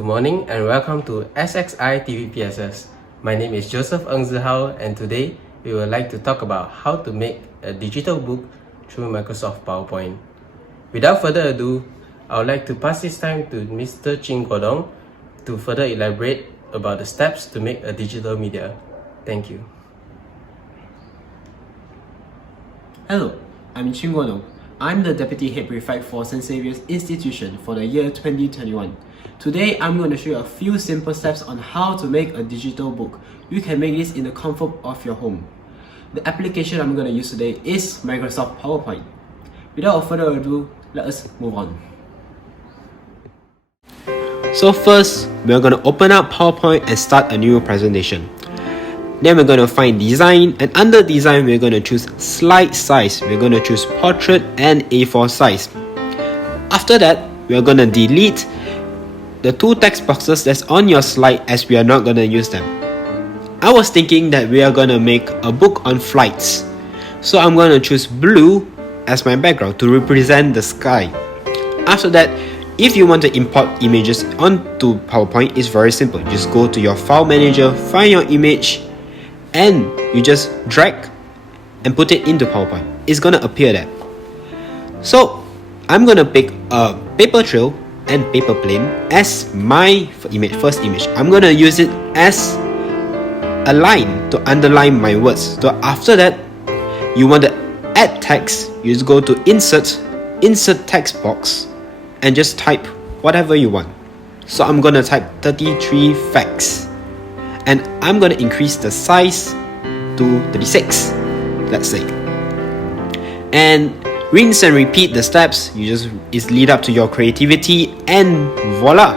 Good morning and welcome to SXI TVPSS. My name is Joseph Ng Zihao, and today we would like to talk about how to make a digital book through Microsoft PowerPoint. Without further ado, I would like to pass this time to Mr. Ching Guodong to further elaborate about the steps to make a digital media. Thank you. Hello, I'm Ching Guodong. I'm the Deputy Head Prefect for St. Xavier's Institution for the year 2021. Today, I'm going to show you a few simple steps on how to make a digital book. You can make this in the comfort of your home. The application I'm going to use today is Microsoft PowerPoint. Without further ado, let us move on. So first, we're going to open up PowerPoint and start a new presentation. Then we're going to find design, and under design we're going to choose slide size. We're going to choose portrait and A4 size. After that, we're going to delete the two text boxes that's on your slide as we are not going to use them. I was thinking that we are going to make a book on flights. So I'm going to choose blue as my background to represent the sky. After that, if you want to import images onto PowerPoint, it's very simple. Just go to your file manager, find your image, and you just drag and put it into PowerPoint. It's gonna appear there. So I'm gonna pick a paper trail and paper plane as my first image. I'm gonna use it as a line to underline my words. So after that, you want to add text, you just go to insert text box and just type whatever you want. So I'm gonna type 33 facts. And I'm going to increase the size to 36, let's say. And rinse and repeat the steps. It's lead up to your creativity, and voila!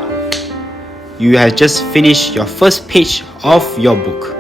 You have just finished your first page of your book.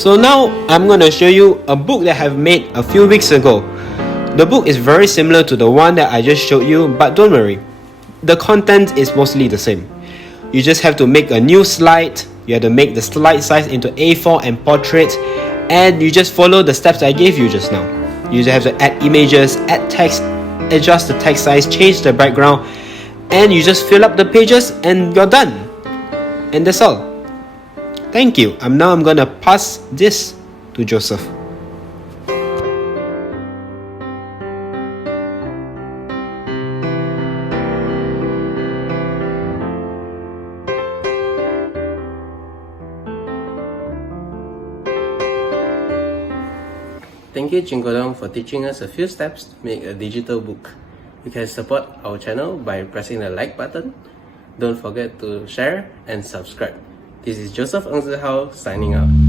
So now I'm gonna show you a book that I've made a few weeks ago. The book is very similar to the one that I just showed you, but don't worry, the content is mostly the same. You just have to make a new slide. You have to make the slide size into A4 and portrait, and you just follow the steps I gave you just now. You just have to add images, add text, adjust the text size, change the background, and you just fill up the pages and you're done. And that's all. Thank you. Now I'm gonna pass this to Joseph. Thank you Chingodong for teaching us a few steps to make a digital book. You can support our channel by pressing the like button. Don't forget to share and subscribe. This is Joseph Ng signing out.